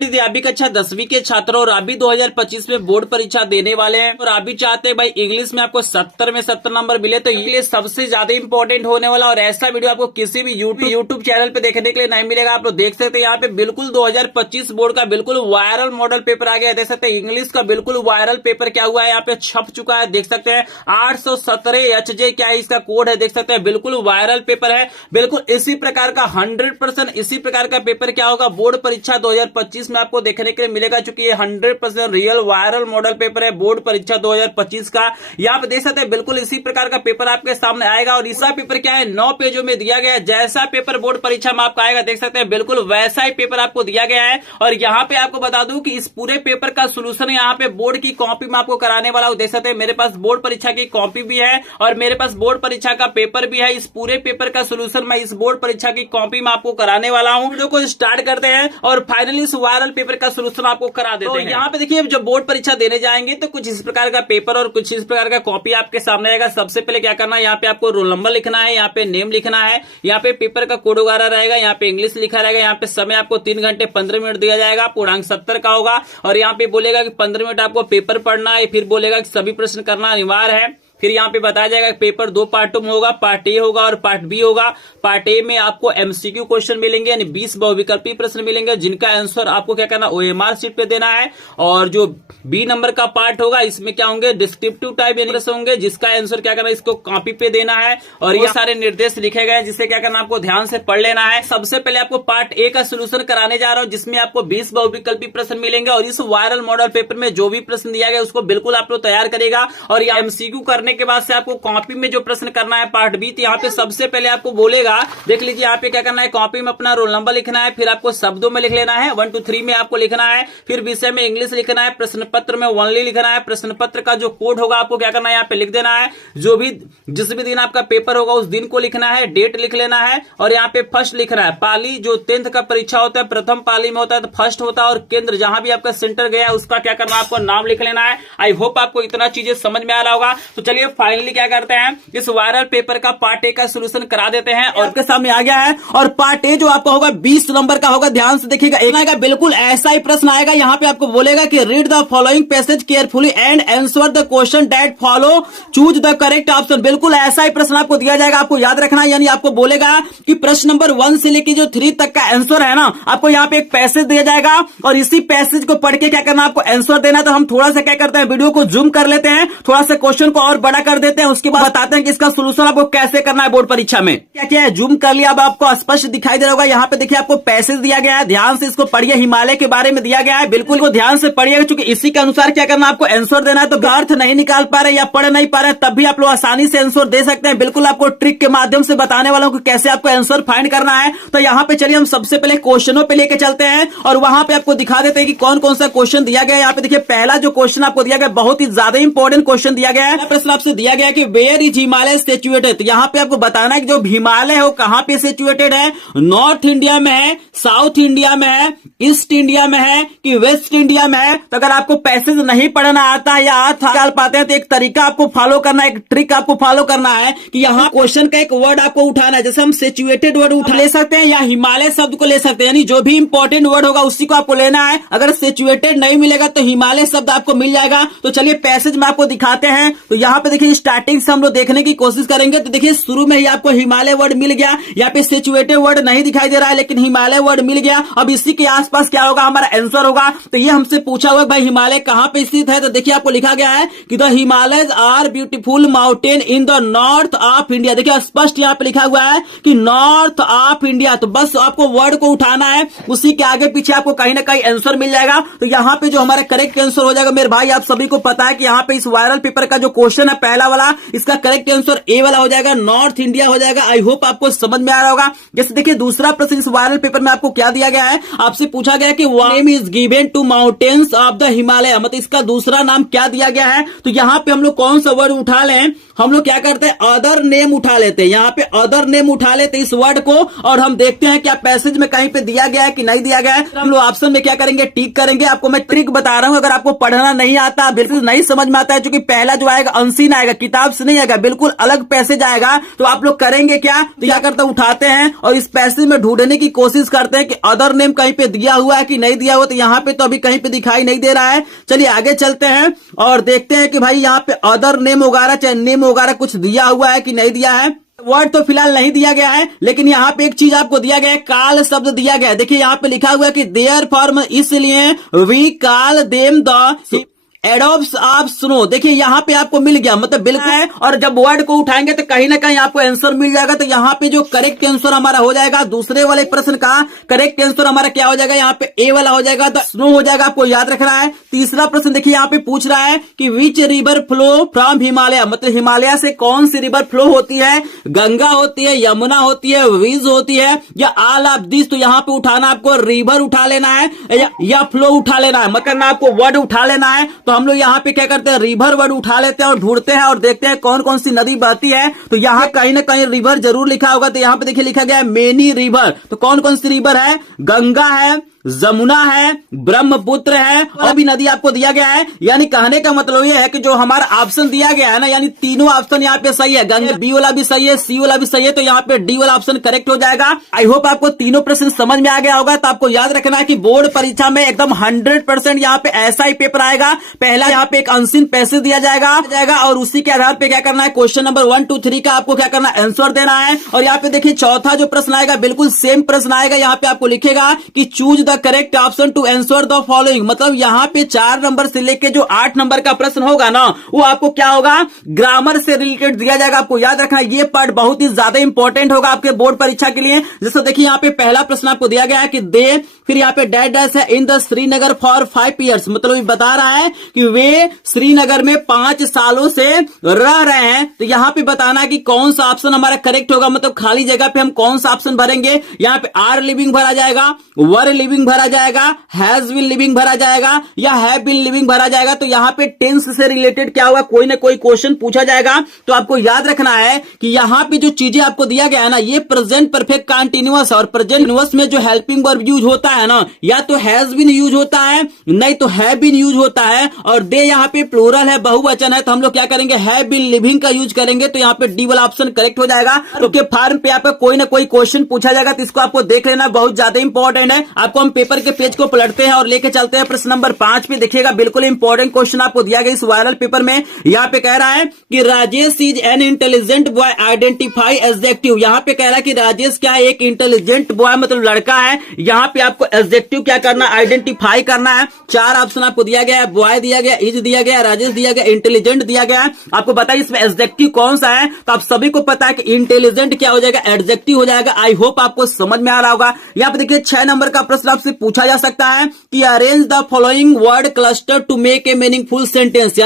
आप भी कक्षा 10वीं के छात्र और आप भी 2025 में बोर्ड परीक्षा देने वाले हैं और आप भी चाहते हैं भाई इंग्लिश में आपको 70 में 70 नंबर मिले, तो ये लिए सबसे ज्यादा इंपॉर्टेंट होने वाला और ऐसा वीडियो आपको किसी भी यूट्यूब चैनल पे देखने के लिए नहीं मिलेगा। आप लोग देख सकते हैं यहाँ पे बिल्कुल 2025 बोर्ड का बिल्कुल वायरल मॉडल पेपर आ गया। देख सकते हैं इंग्लिश का बिल्कुल वायरल पेपर क्या हुआ है, यहाँ पे छप चुका है। देख सकते हैं 817 HJ क्या है इसका कोड है। देख सकते हैं बिल्कुल वायरल पेपर है। बिल्कुल इसी प्रकार का 100% इसी प्रकार का पेपर क्या होगा बोर्ड परीक्षा 2025 में आपको देखने के लिए मिलेगा, चूंकि ये 100% रियल वायरल मॉडल पेपर है बोर्ड परीक्षा 2025 का। यहाँ पे देख सकते हैं बिल्कुल इसी प्रकार का पेपर आपके सामने आएगा और इसका पेपर क्या है 9 पेजों में दिया गया है। जैसा पेपर बोर्ड परीक्षा में आपका आएगा देख सकते हैं बिल्कुल वैसा ही पेपर आपको दिया गया है। और यहाँ पे आपको बता दूं कि इस पूरे पेपर का सोल्यूशन यहाँ पे बोर्ड की कॉपी में आपको कराने वाला हूं। देख सकते हैं मेरे पास बोर्ड परीक्षा की कॉपी भी है और मेरे पास बोर्ड परीक्षा का पेपर भी है। इस पूरे पेपर का सोल्यूशन मैं इस बोर्ड परीक्षा की कॉपी में आपको कराने वाला हूं। वीडियो को स्टार्ट करते हैं और फाइनली इस वायरल पेपर का सोल्यूशन आपको करा देते हैं। यहाँ पे देखिए जब बोर्ड परीक्षा देने जाएंगे तो कुछ इस प्रकार का पेपर और कुछ इस प्रकार का कॉपी आपके सामने आएगा। सबसे पहले क्या करना है, यहाँ पे आपको रोल नंबर लिखना है, यहाँ पे नेम लिखना है, यहाँ पे पेपर का कोड वगैरह रहेगा, यहाँ पे इंग्लिश लिखा रहेगा, यहाँ पे समय आपको 3 घंटे 15 मिनट दिया जाएगा, पूर्णांक 70 का होगा और यहाँ पे बोलेगा कि 15 मिनट आपको पेपर पढ़ना है, फिर बोलेगा कि सभी प्रश्न करना अनिवार्य है। फिर यहाँ पे बताया जाएगा पेपर 2 पार्टों में होगा, पार्ट ए होगा और पार्ट बी होगा। पार्ट ए में आपको एमसीक्यू क्वेश्चन मिलेंगे यानी 20 बहुविकल्पी प्रश्न मिलेंगे जिनका आंसर आपको क्या करना ओएमआर शीट पे देना है। और जो बी नंबर का पार्ट होगा इसमें क्या होंगे डिस्क्रिप्टिव टाइप प्रश्न होंगे जिसका आंसर क्या करना इसको कॉपी पे देना है और ये सारे निर्देश लिखे गए जिससे क्या करना आपको ध्यान से पढ़ लेना है। सबसे पहले आपको पार्ट ए का सोल्यूशन कराने जा रहा हूं जिसमें आपको 20 बहुविकल्पी प्रश्न मिलेंगे और इस वायरल मॉडल पेपर में जो भी प्रश्न दिया गया उसको बिल्कुल आप लोग तैयार करेगा। और एमसीक्यू करने के बाद से आपको कॉपी में जो प्रश्न करना है पार्ट बी, तो यहाँ पे सबसे पहले आपको बोलेगा देख लीजिए यहाँ पे क्या करना है कॉपी में अपना रोल नंबर लिखना है, फिर आपको शब्दों में लिख लेना है 1 2 3 में आपको लिखना है, फिर विषय में इंग्लिश लिखना है, प्रश्न पत्र में ओनली लिखना है, प्रश्न पत्र का जो कोड होगा आपको क्या करना है यहाँ पे लिख देना है, जो भी जिस भी दिन आपका पेपर होगा उस दिन को लिखना है, डेट लिख लेना है और यहाँ पे फर्स्ट लिखना है। पाली जो 10th का परीक्षा होता है प्रथम पाली में होता है तो फर्स्ट होता है और केंद्र जहां भी आपका सेंटर गया है उसका क्या करना है आपको नाम लिख लेना है। आई होप आपको इतना चीजें समझ में आ रहा होगा। तो चलिए फाइनली क्या करते हैं इस वायरल पेपर का पार्ट ए का सोल्यूशन करा देते हैं और आपके सामने आ गया है। और पार्ट ए जो आपका होगा 20 नंबर का होगा, ध्यान से देखिएगा। एक आएगा बिल्कुल ऐसा ही प्रश्न आएगा, यहाँ पे आपको बोलेगा कि read the following passage carefully and answer the question that follow, choose the correct option. बिल्कुल ऐसा ही प्रश्न आपको दिया जाएगा, आपको याद रखना है। यानी आपको बोलेगा कि प्रश्न नंबर 1 से लेकर जो 3 तक का आंसर है ना, आपको यहाँ पे एक पैसेज दिया जाएगा और इसी पैसेज को पढ़ के क्या करना आपको आंसर देना। तो हम थोड़ा सा क्या करते हैं वीडियो को जूम कर लेते हैं, थोड़ा सा क्वेश्चन को और बड़ा कर देते हैं, उसके बाद बताते हैं कि इसका सोल्यूशन आपको कैसे करना है बोर्ड परीक्षा में। क्या क्या है जूम कर लिया, अब आपको स्पष्ट दिखाई दे रहा होगा। यहाँ पे देखिए आपको पैसेज दिया गया है, ध्यान से इसको पढ़िए। हिमालय के बारे में दिया गया है, बिल्कुल को ध्यान से पढ़िएगा क्योंकि इसी के अनुसार क्या करना आपको आंसर देना है। तो अर्थ नहीं निकाल पा रहे या पढ़ नहीं पा रहे तब भी आप लोग आसानी से आंसर दे सकते हैं। बिल्कुल आपको ट्रिक के माध्यम से बताने वाला हूं कि कैसे आपको आंसर फाइंड करना है। तो यहाँ पे चलिए हम सबसे पहले क्वेश्चनों पे लेके चलते हैं और वहां पे आपको दिखा देते हैं कि कौन कौन सा क्वेश्चन दिया गया है। यहाँ पे देखिए पहला जो क्वेश्चन आपको दिया गया बहुत ही ज्यादा इंपॉर्टेंट क्वेश्चन दिया गया है। प्रश्न आपसे दिया गया कि वेयर इज हिमालय सिचुएटेड। यहाँ पे आपको बताना है कि जो हिमालय है वो कहां पे सिचुएटेड है, नॉर्थ इंडिया में है, साउथ इंडिया में है, ईस्ट इंडिया में है कि वेस्ट इंडिया में है। तो अगर आपको पैसेज नहीं पढ़ना आता है या अर्थ निकाल पाते हैं तो एक तरीका आपको फॉलो करना है, एक ट्रिक आपको फॉलो करना है कि यहाँ क्वेश्चन का एक वर्ड आपको उठाना है। जैसे हम सिचुएटेड वर्ड उठा ले सकते हैं या हिमालय शब्द को ले सकते हैं, यानी जो भी इंपॉर्टेंट वर्ड होगा उसी को आपको लेना है। अगर सिचुएटेड नहीं मिलेगा तो हिमालय शब्द आपको मिल जाएगा। तो चलिए पैसेज में आपको दिखाते हैं। तो यहाँ पे देखिए स्टार्टिंग से हम लोग देखने की कोशिश करेंगे। तो देखिए शुरू में ही आपको हिमालय वर्ड मिल गया, यहाँ पे सिचुएटेड वर्ड नहीं दिखाई दे रहा है लेकिन हिमालय वर्ड मिल गया। अब इसी के आसपास क्या होगा हमारा आंसर होगा। तो ये हमसे पूछा हुआ भाई हिमालय कहां पे स्थित है, तो देखिए आपको लिखा गया है कि the Himalayas are beautiful mountain in the north of India. देखिए स्पष्ट यहाँ पे लिखा हुआ है कि नॉर्थ ऑफ इंडिया। तो बस आपको वर्ड को उठाना है, उसी के आगे पीछे आपको कहीं ना कहीं आंसर मिल जाएगा। तो यहाँ पे जो हमारा करेक्ट आंसर हो जाएगा मेरे भाई, आप सभी को पता है कि यहाँ पे इस वायरल पेपर का जो क्वेश्चन है पहला वाला, इसका करेक्ट आंसर ए वाला हो जाएगा, नॉर्थ इंडिया हो जाएगा। आई होप आपको समझ में आ रहा होगा। जैसे देखिए दूसरा प्रश्न इस वायरल पेपर में आपको क्या दिया गया है, आपसे पूछा गया कि name is given to mountains of the Himalaya, मतलब इसका दूसरा नाम क्या दिया गया है। तो यहाँ पे हम लोग कौन सा वर्ड उठा लें, हम लोग क्या करते हैं अदर नेम उठा लेते हैं। यहाँ पे अदर नेम उठा लेते हैं इस वर्ड को और हम देखते हैं क्या पैसेज में कहीं पे दिया गया है कि नहीं दिया गया है। हम लोग ऑप्शन में क्या करेंगे टिक करेंगे। आपको मैं ट्रिक बता रहा हूं, अगर आपको पढ़ना नहीं आता बिल्कुल नहीं समझ में आता है, क्योंकि पहला जो आएगा अंश मशीन आएगा, किताब से नहीं आएगा, बिल्कुल अलग पैसेज आएगा। तो आप लोग करेंगे क्या, तो क्या करते हैं, उठाते हैं और इस पैसेज में ढूंढने की कोशिश करते हैं कि अदर नेम कहीं पे दिया हुआ है कि नहीं दिया हुआ। तो यहाँ पे तो अभी कहीं पे दिखाई नहीं दे रहा है। चलिए आगे चलते हैं और देखते हैं कि भाई यहाँ पे अदर नेम वगैरह चाहे नेम वगैरह कुछ दिया हुआ है कि नहीं दिया है। वर्ड तो फिलहाल नहीं दिया गया है, लेकिन यहाँ पे एक चीज आपको दिया गया है, काल शब्द दिया गया है। देखिए यहाँ पे लिखा हुआ है कि देयर फॉर्म, इसलिए वी काल देम द एडोप्स ऑफ स्नो। देखिए यहाँ पे आपको मिल गया, मतलब बिल्कुल है। और जब वर्ड को उठाएंगे तो कहीं ना कहीं आपको आंसर मिल जाएगा। तो यहाँ पे जो करेक्ट आंसर हमारा हो जाएगा दूसरे वाले प्रश्न का करेक्ट आंसर हमारा क्या हो जाएगा, यहाँ पे ए वाला हो जाएगा, तो स्नो हो जाएगा, आपको याद रखना है। तीसरा प्रश्न देखिए यहाँ पे पूछ रहा है कि which river flow from Himalaya, मतलब हिमालय से कौन सी रिवर फ्लो होती है, गंगा होती है, यमुना होती है, विज होती है, या ऑल ऑफ दिस। तो यहाँ पे उठाना आपको रिवर उठा लेना है या फ्लो उठा लेना है, मतलब आपको वर्ड उठा लेना है। तो हम लोग यहाँ पे क्या करते हैं, रिवर वर्ड उठा लेते हैं और ढूंढते हैं और देखते हैं कौन कौन सी नदी बहती है। तो यहाँ कहीं ना कहीं रिवर जरूर लिखा होगा। तो यहाँ पे देखिए लिखा गया है मेनी रिवर। तो कौन कौन सी रिवर है, गंगा है, जमुना है, ब्रह्मपुत्र है, और भी नदी आपको दिया गया है। यानी कहने का मतलब ये है कि जो हमारा ऑप्शन दिया गया है ना, यानी तीनों ऑप्शन यहाँ पे सही है, गंगा बी वाला भी सही है, सी वाला भी सही है। तो यहाँ पे डी वाला ऑप्शन करेक्ट हो जाएगा। आई होप आपको तीनों प्रश्न समझ में आ गया होगा। तो आपको याद रखना है कि बोर्ड परीक्षा में एकदम 100% यहाँ पे ऐसा ही पेपर आएगा। पहला यहाँ पे एक अनसीन पैसेज दिया जाएगा और उसी के आधार पे क्या करना है, क्वेश्चन नंबर 1, 2, 3 का आपको क्या करना है, आंसर देना है। और यहाँ पे देखिए चौथा जो प्रश्न आएगा बिल्कुल सेम प्रश्न आएगा। यहाँ पे आपको लिखेगा कि choose the correct option to answer the following. मतलब यहाँ पे 4 नंबर से लेके जो 8 नंबर का प्रश्न होगा ना, वो आपको क्या होगा, ग्रामर से रिलेटेड दिया जाएगा। आपको याद रखना ये पार्ट बहुत ही ज्यादा इंपॉर्टेंट होगा आपके बोर्ड परीक्षा के लिए। जैसे देखिए यहाँ पे पहला प्रश्न आपको दिया गया है कि दे, फिर यहाँ पे डैश डैश है, in the Srinagar for 5 years. मतलब ये बता रहा है कि वे श्रीनगर में 5 सालों से रह रहे हैं। तो यहाँ पे बताना है कि कौन सा ऑप्शन हमारा करेक्ट होगा, मतलब खाली जगह पे हम कौन सा ऑप्शन भरेंगे। यहाँ पे आर लिविंग भरा जाएगा, वर लिविंग भरा जाएगा, हैज बीन लिविंग भरा जाएगा, या हैव बीन लिविंग भरा जाएगा। तो यहाँ पे टेंस से रिलेटेड क्या होगा, कोई ना कोई क्वेश्चन पूछा जाएगा। तो आपको याद रखना है कि यहाँ पे जो चीजें आपको दिया गया है ना, ये प्रेजेंट परफेक्ट कंटीन्यूअस, और प्रेजेंट कंटीन्यूअस में जो हेल्पिंग वर्ब यूज होता है ना, या तो हैज बीन यूज होता है, नहीं तो हैव बीन यूज होता है। और दे यहाँ पे प्लूरल है, बहुवचन है, तो हम लोग क्या करेंगे, हैव बीन लिविंग का यूज करेंगे। तो यहाँ पे डी वाला ऑप्शन करेक्ट हो जाएगा। तो फॉर्म पे आपका कोई ना कोई क्वेश्चन पूछा जाएगा, तो इसको आपको देख लेना, बहुत ज्यादा इंपॉर्टेंट है। आपको हम पेपर के पेज को पलटते हैं और लेके चलते हैं प्रश्न नंबर 5 पे। देखिएगा बिल्कुल इंपॉर्टेंट क्वेश्चन आपको दिया गया इस वायरल पेपर में। यहाँ पे कह रहा है कि Rajesh is an intelligent boy, identify adjective. यहाँ पे कह रहा है कि राजेश क्या है, एक इंटेलिजेंट बॉय मतलब लड़का है। यहाँ पे आपको एडजेक्टिव क्या करना है, आइडेंटिफाई करना है। 4 ऑप्शन आपको दिया गया है, बॉय दिया गया, इज दिया गया, राजेश दिया गया, इंटेलिजेंट दिया गया है। आपको बताइए इसमें एडजेक्टिव कौन सा है। तो आप सभी को पता है कि इंटेलिजेंट क्या हो जाएगा, एडजेक्टिव हो जाएगा। आई होप आपको समझ में आ रहा होगा। यहाँ पे देखिए 6 नंबर का प्रश्न आपसे पूछा जा सकता है कि arrange the following word cluster to make a meaningful sentence.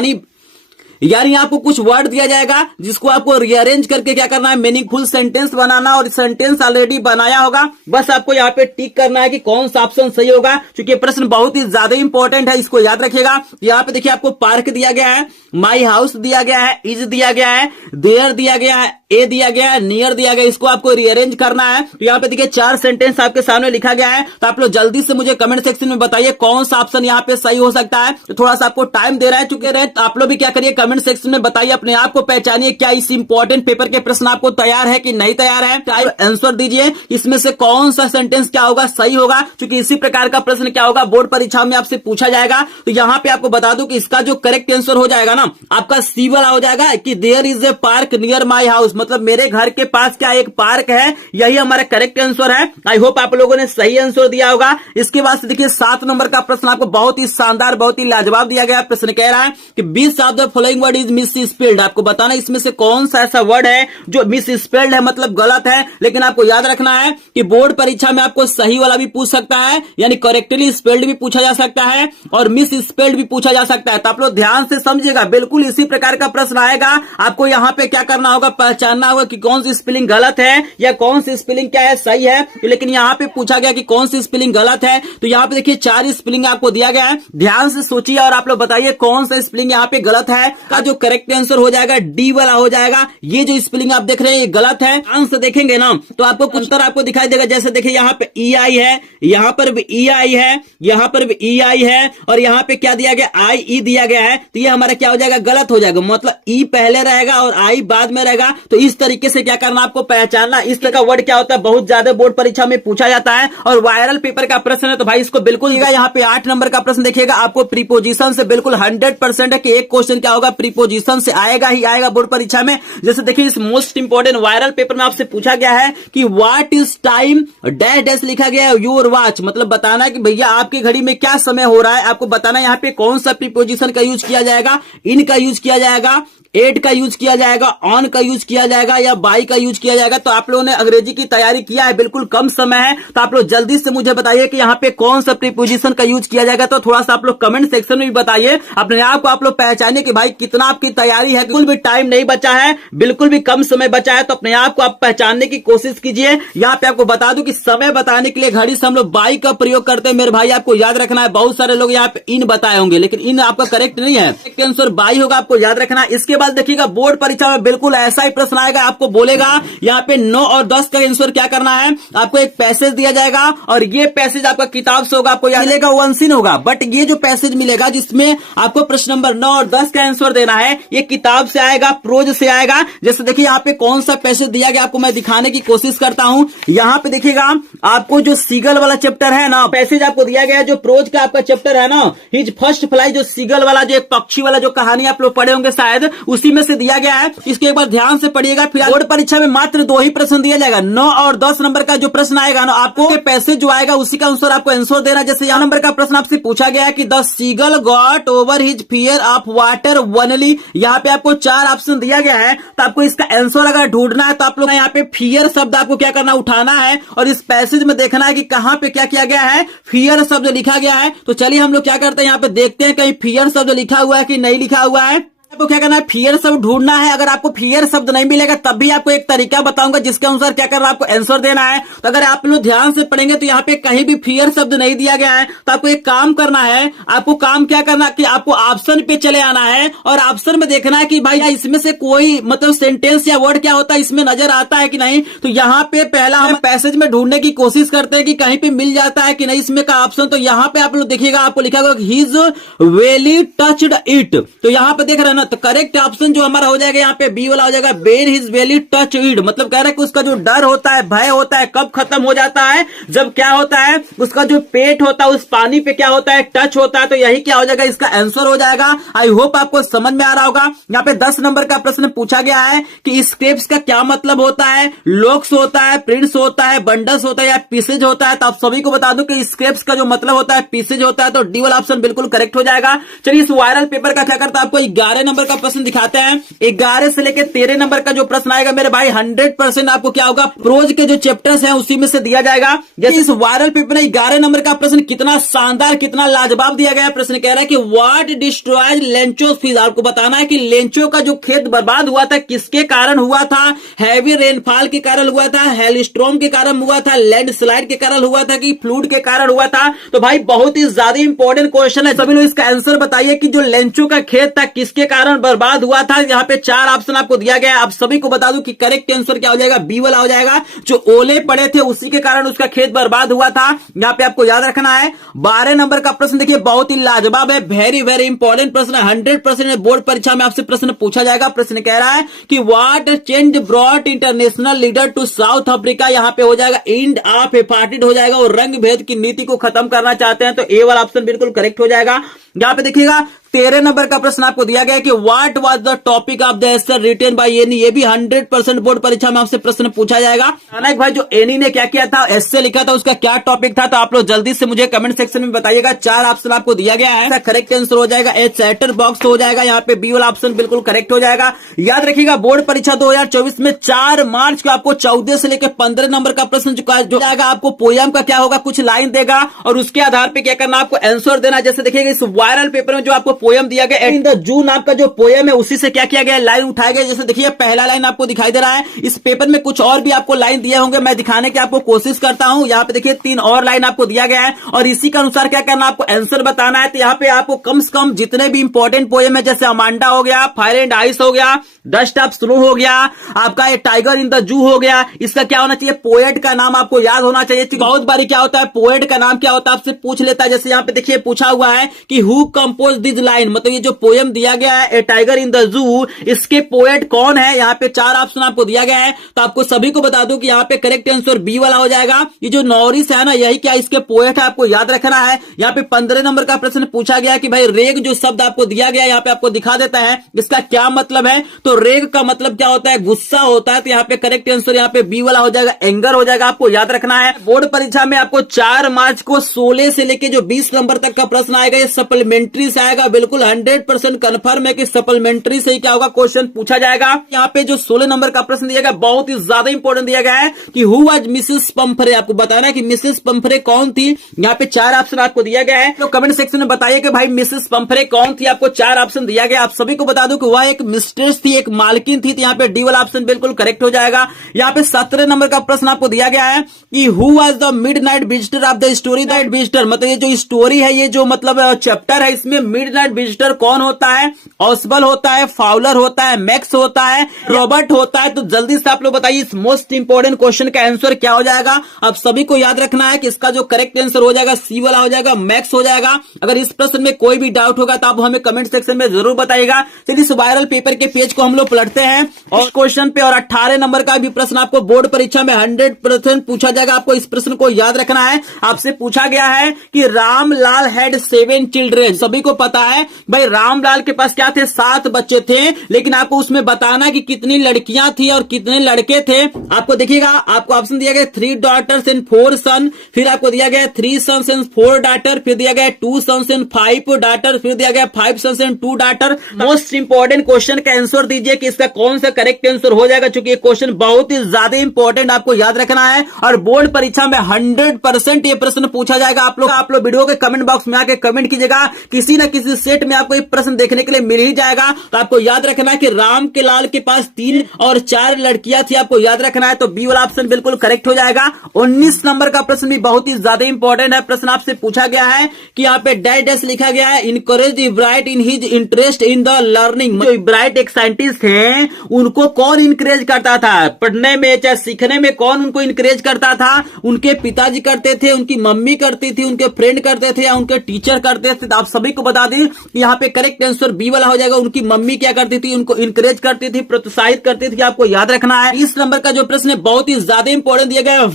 यानी आपको कुछ वर्ड दिया जाएगा जिसको आपको रीअरेंज करके क्या करना है, मीनिंगफुल सेंटेंस बनाना। और सेंटेंस ऑलरेडी बनाया होगा, बस आपको यहाँ पे टिक करना है कि कौन सा ऑप्शन सही होगा। क्योंकि प्रश्न बहुत ही ज्यादा इंपॉर्टेंट है, इसको याद रखिएगा। यहाँ पे देखिए आपको पार्क दिया गया है, माई हाउस दिया गया है, इज दिया गया है, देयर दिया गया है, ए दिया गया है, नियर दिया गया। इसको आपको रीअरेंज करना है। तो यहाँ पे देखिए 4 सेंटेंस आपके सामने लिखा गया है। तो आप लोग जल्दी से मुझे कमेंट सेक्शन में बताइए कौन सा ऑप्शन यहाँ पे सही हो सकता है। तो थोड़ा सा आपको टाइम दे रहा है, चुके रहे, तो आप लोग भी क्या करिए, कमेंट सेक्शन में बताइए, अपने आप को पहचानिए, क्या इस इंपॉर्टेंट पेपर के प्रश्न आपको तैयार है कि नहीं तैयार है। आंसर दीजिए, इसमें से कौन सा सेंटेंस क्या होगा, सही होगा। क्योंकि इसी प्रकार का प्रश्न क्या होगा, बोर्ड परीक्षा में आपसे पूछा जाएगा। तो यहाँ पे आपको बता दूं कि इसका जो करेक्ट आंसर हो जाएगा ना, आपका सी वाला हो जाएगा कि there is a park near my house. मतलब मेरे घर के पास क्या एक पार्क है, यही हमारा करेक्ट आंसर है। आई होप आप लोगों ने सही आंसर दिया होगा। इसके बाद से देखिए 7 नंबर का प्रश्न आपको बहुत ही शानदार, बहुत ही लाजवाब दिया गया। प्रश्न कह रहा है कि which of the following word is misspelled. आपको बताना इसमें से कौन सा ऐसा वर्ड है जो मिस स्पेल्ड है, मतलब गलत है। लेकिन आपको याद रखना है कि बोर्ड परीक्षा में आपको सही वाला भी पूछ सकता है, यानी करेक्टली स्पेल्ड भी पूछा जा सकता है और मिस स्पेल्ड भी पूछा जा सकता है। तो आप लोग ध्यान से समझिएगा, बिल्कुल इसी प्रकार का प्रश्न आएगा। आपको यहाँ पे क्या करना होगा, पहचान पहचानना होगा कि कौन सी स्पेलिंग गलत है या कौन सी स्पेलिंग क्या है सही है। लेकिन यहाँ पे पूछा गया कि कौन सी स्पेलिंग गलत है, तो यहाँ पे देखिए 4 स्पेलिंग आपको दिया गया है। ध्यान से सोचिए और आप लोग बताइए कौन सा स्पेलिंग यहाँ पे गलत है। का जो करेक्ट आंसर हो जाएगा डी वाला हो जाएगा। ये जो स्पेलिंग आप देख रहे हैं ये गलत है। ध्यान से देखेंगे ना तो आपको कुछ अंतर आपको दिखाई देगा। जैसे देखिए यहाँ पे ई आई है, यहाँ पर भी ई आई है, यहाँ पर भी ई आई है और यहाँ पे क्या दिया गया आई ई दिया गया है। तो ये हमारा क्या हो जाएगा गलत हो जाएगा। मतलब ई पहले रहेगा और आई बाद में रहेगा। तो इस तरीके से क्या करना आपको पहचानना। इस तरह का वर्ड क्या होता है बहुत ज्यादा बोर्ड परीक्षा में पूछा जाता है और वायरल पेपर का प्रश्न है। तो भाई इसको बिल्कुल यहाँ पे 8 नंबर का प्रश्न देखिएगा। आपको प्रीपोजिशन से बिल्कुल 100% है कि एक क्वेश्चन क्या होगा प्रीपोजिशन से आएगा ही आएगा बोर्ड परीक्षा में। जैसे देखिए इस मोस्ट इंपोर्टेंट वायरल पेपर में आपसे पूछा गया है कि what is time dash dash लिखा गया है योर वॉच। मतलब बताना है कि भैया आपकी घड़ी में क्या समय हो रहा है। आपको बताना है यहाँ पे कौन सा प्रीपोजिशन का यूज किया जाएगा। इन का यूज किया जाएगा, एट का यूज किया जाएगा, ऑन का यूज किया जाएगा या बाई का यूज किया जाएगा। तो आप लोगों ने अंग्रेजी की तैयारी किया है, बिल्कुल कम समय है, तो आप लोग जल्दी से मुझे बताइए कि यहाँ पे कौन सा प्रीपोजिशन का यूज किया जाएगा। तो थोड़ा सा आप लोग कमेंट सेक्शन में भी बताइए अपने आप को। आप लोग पहचानिए कि भाई कितना आपकी तैयारी है। बिल्कुल भी टाइम नहीं बचा है, बिल्कुल भी कम समय बचा है, तो अपने आप को आप पहचानने की कोशिश कीजिए। यहाँ पे आपको बता दूं कि समय बताने के लिए घड़ी से हम लोग बाई का प्रयोग करते हैं। मेरे भाई आपको याद रखना है। बहुत सारे लोग यहाँ पे इन बताए होंगे लेकिन इन आपका करेक्ट नहीं है। आंसर बाई होगा, आपको याद रखना है। इसके बाद देखिएगा बोर्ड परीक्षा में बिल्कुल ऐसा ही प्रश्न आएगा। आपको बोलेगा यहाँ पे 9 और 10 का आंसर क्या करना है। आपको एक पैसेज दिया जाएगा और ये पैसेज आपका किताब से होगा, आपको याद मिलेगा वन सीन होगा। बट ये जो पैसेज मिलेगा जिसमें आपको प्रश्न नंबर 9 और 10 का आंसर देना है, ये किताब से आएगा, प्रोज से आएगा। जैसे देखिए यहाँ पे कौन सा पैसेज दिया गया आपको मैं दिखाने की कोशिश करता हूं। यहाँ पे देखिएगा आपको जो सीगल वाला चैप्टर है ना, पैसेज आपको दिया गया है। जो प्रोज का आपका चैप्टर है ना, हिज फर्स्ट फ्लाई, जो सीगल वाला जो एक पक्षी वाला जो कहानी आप लोग पढ़े होंगे शायद, उसी में से दिया गया है। इसके एक बार ध्यान से पढ़िएगा। फिर बोर्ड परीक्षा में मात्र 2 ही प्रश्न दिया जाएगा। 9 और 10 नंबर का जो प्रश्न आएगा ना, आपको पैसेज जो आएगा उसी का आंसर आपको आंसर देना। जैसे यहाँ नंबर का प्रश्न आपसे पूछा गया है कि the seagull got over his fear of water only. यहाँ पे आपको 4 ऑप्शन दिया गया है, तो आपको इसका आंसर अगर ढूंढना है तो आप लोग यहाँ पे फियर शब्द आपको क्या करना उठाना है और इस पैसेज में देखना है कि कहाँ पे क्या किया गया है, फियर शब्द लिखा गया है। तो चलिए हम लोग क्या करते हैं यहाँ पे देखते हैं कहीं फियर शब्द लिखा हुआ है कि नहीं लिखा हुआ है। आपको क्या करना है फियर शब्द ढूंढना है। अगर आपको फियर शब्द नहीं मिलेगा तब भी आपको एक तरीका बताऊंगा जिसके अनुसार क्या करना है आपको आंसर देना है। तो अगर आप लोग ध्यान से पढ़ेंगे तो यहाँ पे कहीं भी फियर शब्द नहीं दिया गया है, तो आपको एक काम करना है। आपको काम क्या करना कि आपको ऑप्शन पे चले आना है और ऑप्शन में देखना है कि भाई इसमें से कोई मतलब सेंटेंस या वर्ड क्या होता है इसमें नजर आता है कि नहीं। तो यहाँ पे पहला हम पैसेज में ढूंढने की कोशिश करते हैं कि कहीं पे मिल जाता है कि नहीं इसमें का ऑप्शन। तो यहाँ पे आप लोग देखिएगा आपको लिखा होगा हिज वेली टच्ड इट। तो यहाँ पे देख रहे हैं ना, तो करेक्ट ऑप्शन जो हमारा हो जाएगा यहाँ पे बी वाला हो जाएगा, बेर हिज वेली टच इट। मतलब कह रहा है कि उसका जो डर होता है, भय होता है, कब खत्म हो जाता है, जब क्या होता है उसका जो पेट होता है उस पानी पे क्या होता है टच होता है। तो यही क्या हो जाएगा इसका आंसर हो जाएगा। आई होप आपको समझ में आ रहा होगा। यहाँ पे 10 नंबर का प्रश्न पूछा गया है कि स्क्रेप्स का क्या मतलब होता है। लोक्स होता है, प्रिंट्स होता है, बंडल्स होता है या पीसेज होता है। तो आप सभी को बता दूं कि स्क्रेप्स का जो मतलब होता है पीसेज होता है। तो डी वाला ऑप्शन बिल्कुल करेक्ट हो जाएगा। चलिए इस वायरल पेपर का क्या करता है आपको 11 नंबर का प्रश्न दिखाते हैं। 11 से लेकर 13 नंबर का जो प्रश्न आएगा मेरे भाई 100% आपको क्या होगा प्रोज के जो चैप्टर्स हैं उसी में से दिया जाएगा। जैसे इस वायरल पेपर में 11 नंबर का प्रश्न कितना शानदार कितना लाजवाब दिया गया। प्रश्न कह रहा है कि व्हाट डिस्ट्रॉयज लेंचोस फील्ड। आपको बताना है कि लेंचो का जो खेत बर्बाद हुआ था किसके कारण हुआ था। हैवी रेनफॉल के कारण हुआ था, हेलस्टॉर्म के कारण हुआ था, लैंडस्लाइड के कारण हुआ था कि फ्लूड के कारण हुआ था। तो भाई बहुत ही ज्यादा इंपॉर्टेंट क्वेश्चन है। सभी लोग इसका आंसर बताइए कि जो लेंचो का खेत था किसके कारण बर्बाद हुआ था। यहाँ पे 4 ऑप्शन आपको दिया गया है। आप सभी को बता दूं कि करेक्ट आंसर क्या हो जाएगा, बी वाला हो जाएगा। जो ओले पड़े थे उसी के कारण उसका खेत बर्बाद हुआ था। यहाँ पे आपको याद रखना है। 12 नंबर का प्रश्न देखिए बहुत ही लाजवाब है, वेरी वेरी इंपॉर्टेंट प्रश्न है। 100% बोर्ड परीक्षा में आपसे प्रश्न पूछा जाएगा। प्रश्न कह रहा है कि what change brought international leader to South Africa. यहाँ पे हो जाएगा एंड ऑफ एपार्टहाइड हो जाएगा और रंग भेद की नीति को खत्म करना चाहते हैं। तो ए वाला ऑप्शन बिल्कुल करेक्ट हो जाएगा। यहाँ पे देखिएगा 13 नंबर का प्रश्न आपको दिया गया है कि what was the topic of the essay written by Annie. ये भी 100% बोर्ड परीक्षा में आपसे प्रश्न पूछा जाएगा। अनायक भाई जो एनी ने क्या किया था, एस्से लिखा था, उसका क्या टॉपिक था। तो आप लोग जल्दी से मुझे कमेंट सेक्शन में बताइएगा। 4 ऑप्शन आपको दिया गया है। करेक्ट आंसर हो जाएगा ए चैटर बॉक्स हो जाएगा। यहाँ पे बी वाला ऑप्शन बिल्कुल करेक्ट हो जाएगा। याद रखिएगा बोर्ड परीक्षा 2024 में 4 मार्च को आपको 14 से लेकर 15 नंबर का प्रश्न जो जाएगा। आपको पोयम का क्या होगा, कुछ लाइन देगा और उसके आधार पर क्या करना आपको आंसर देना। जैसे देखिएगा इस वायरल पेपर में जो आपको पोयम दिया गया इन द जू नाम का जो पोयम है उसी से क्या किया गया, लाइन उठाया गया। जैसे देखिए पहला लाइन आपको दिखाई दे रहा है, इस पेपर में कुछ और भी आपको लाइन दिए होंगे, मैं दिखाने की आपको कोशिश करता हूं। यहाँ पे देखिए 3 और लाइन आपको दिया गया है और इसी के अनुसार क्या करना, आपको आंसर बताना है। तो यहाँ पे आपको कम से कम जितने भी इंपॉर्टेंट पोयम है, जैसे अमांडा हो गया, फायर एंड आइस हो गया, डस्ट ऑफ स्नो हो गया, आपका ये टाइगर इन द जू हो गया, इसका क्या होना चाहिए, पोएट का नाम आपको याद होना चाहिए। बहुत बारी क्या होता है, पोएट का नाम क्या होता है आपसे पूछ लेता है। जैसे यहाँ पे देखिए पूछा हुआ है कि हु कंपोज दिस लाइन, मतलब ये जो पोयम दिया गया है ए टाइगर इन द जू, इसके पोएट कौन है। यहाँ पे 4 ऑप्शन आपको दिया गया है, तो आपको सभी को बता दूं कि यहाँ पे करेक्ट आंसर बी वाला हो जाएगा। ये जो नॉरिस है ना, यही क्या इसके पोएट है, आपको याद रखना है। यहाँ पे 15 नंबर का प्रश्न पूछा गया कि भाई रेग जो शब्द आपको दिया गया यहाँ पे आपको दिखा देता है, इसका क्या मतलब है। तो रेग का मतलब क्या होता है, गुस्सा होता है। तो यहाँ पे करेक्ट आंसर यहाँ पे बी वाला हो जाएगा, एंगर हो जाएगा, आपको याद रखना है। बोर्ड परीक्षा में आपको 4 मार्च को 16 से लेके जो 20 नंबर तक का प्रश्न आएगा, ये सप्लीमेंट्री से आएगा। बिल्कुल 100% कंफर्म है कि सप्लीमेंट्री से ही क्या होगा, क्वेश्चन पूछा जाएगा। यहाँ पे जो 16 नंबर का प्रश्न दिया गया बहुत ही ज्यादा इंपॉर्टेंट दिया गया है कि हु वाज मिसेस पंफरे, आपको बताना है कि मिसेस पंफरे कौन थी। यहाँ पे 4 ऑप्शन आपको दिया गया है, तो कमेंट सेक्शन में बताइए कि भाई मिसेस पंफरे कौन थी। आपको 4 ऑप्शन दिया गया। आप सभी को बता दूं कि वह एक मिस्ट्रेस थी, एक मालकिन थी। तो यहाँ पे डी वाला ऑप्शन बिल्कुल करेक्ट हो जाएगा। यहाँ पे 17 नंबर का प्रश्न आपको दिया गया है कि who was the midnight visitor of the story. Night visitor मतलब ये जो स्टोरी है, ये जो मतलब चैप्टर है, इसमें मिडनाइट विजिटर कौन होता है, ऑसबल होता है, फाउलर होता है, मैक्स होता है, रॉबर्ट होता है। तो जल्दी से आप लोग बताइए इस मोस्ट इंपोर्टेंट क्वेश्चन का आंसर क्या हो जाएगा। आप सभी को याद रखना है कि इसका जो करेक्ट आंसर हो जाएगा सी वाला हो जाएगा, मैक्स हो जाएगा। अगर इस प्रश्न में कोई भी डाउट होगा तो आप हमें कमेंट सेक्शन में जरूर बताइएगा। चलिए इस वायरल पेपर के पेज को हम लोग पलटते हैं और क्वेश्चन पे, और 18 नंबर का भी प्रश्न आपको बोर्ड परीक्षा में 100% पूछा जाएगा। आपको इस प्रश्न को याद रखना है। आपसे पूछा गया है कि रामलाल हैड 7 चिल्ड्रेन। सभी को पता है भाई रामलाल के पास क्या थे, 7 बच्चे थे, लेकिन आपको उसमें बताना कि कितनी लड़कियां थी और कितने लड़के थे। आपको देखिएगा, आपको ऑप्शन दिया गया 3 daughters एंड 4 सन, फिर आपको दिया गया 3 sons एंड 4 daughter, फिर दिया गया 2 sons एंड 5 daughter, फिर दिया गया 5 sons and 2 daughter। Most important question का आंसर दीजिए कि इसका कौन सा करेक्ट आंसर हो जाएगा, क्योंकि ये क्वेश्चन बहुत ही ज्यादा इंपॉर्टेंट आपको याद रखना है और बोर्ड परीक्षा में 100% ये प्रश्न पूछा जाएगा। आप लोग वीडियो के कमेंट बॉक्स में आके कमेंट कीजिएगा, किसी न किसी सेट में आपको ये प्रश्न देखने के लिए मिल ही जाएगा। तो आपको याद रखना है कि राम के लाल के पास 3 और 4 लड़कियां थी, आपको याद रखना है। तो बी वाला ऑप्शन बिल्कुल करेक्ट हो जाएगा। 19 नंबर का प्रश्न भी बहुत ही ज्यादा इंपॉर्टेंट है। प्रश्न आपसे पूछा गया है कि यहाँ पे डैश लिखा गया है, encourage Ebright in his interest in the learning. जो इब्राइट एक साइंटिस्ट हैं, उनको कौन इंकरेज करता था पढ़ने में, चाहे सीखने में, कौन उनको इंकरेज करता था। उनके पिताजी करते थे, उनकी मम्मी करती थी, उनके फ्रेंड करते थे या उनके टीचर करते थे। तो आप सभी को बता दें यहाँ पे करेक्ट आंसर बी वाला हो जाएगा। उनकी मम्मी क्या करती थी, उनको इंकरेज करती थी, प्रोत्साहित करती थी। आपको याद रखना है। इस नंबर का जो प्रश्न है बहुत ही ज्यादा इंपॉर्टेंट दिया गया है,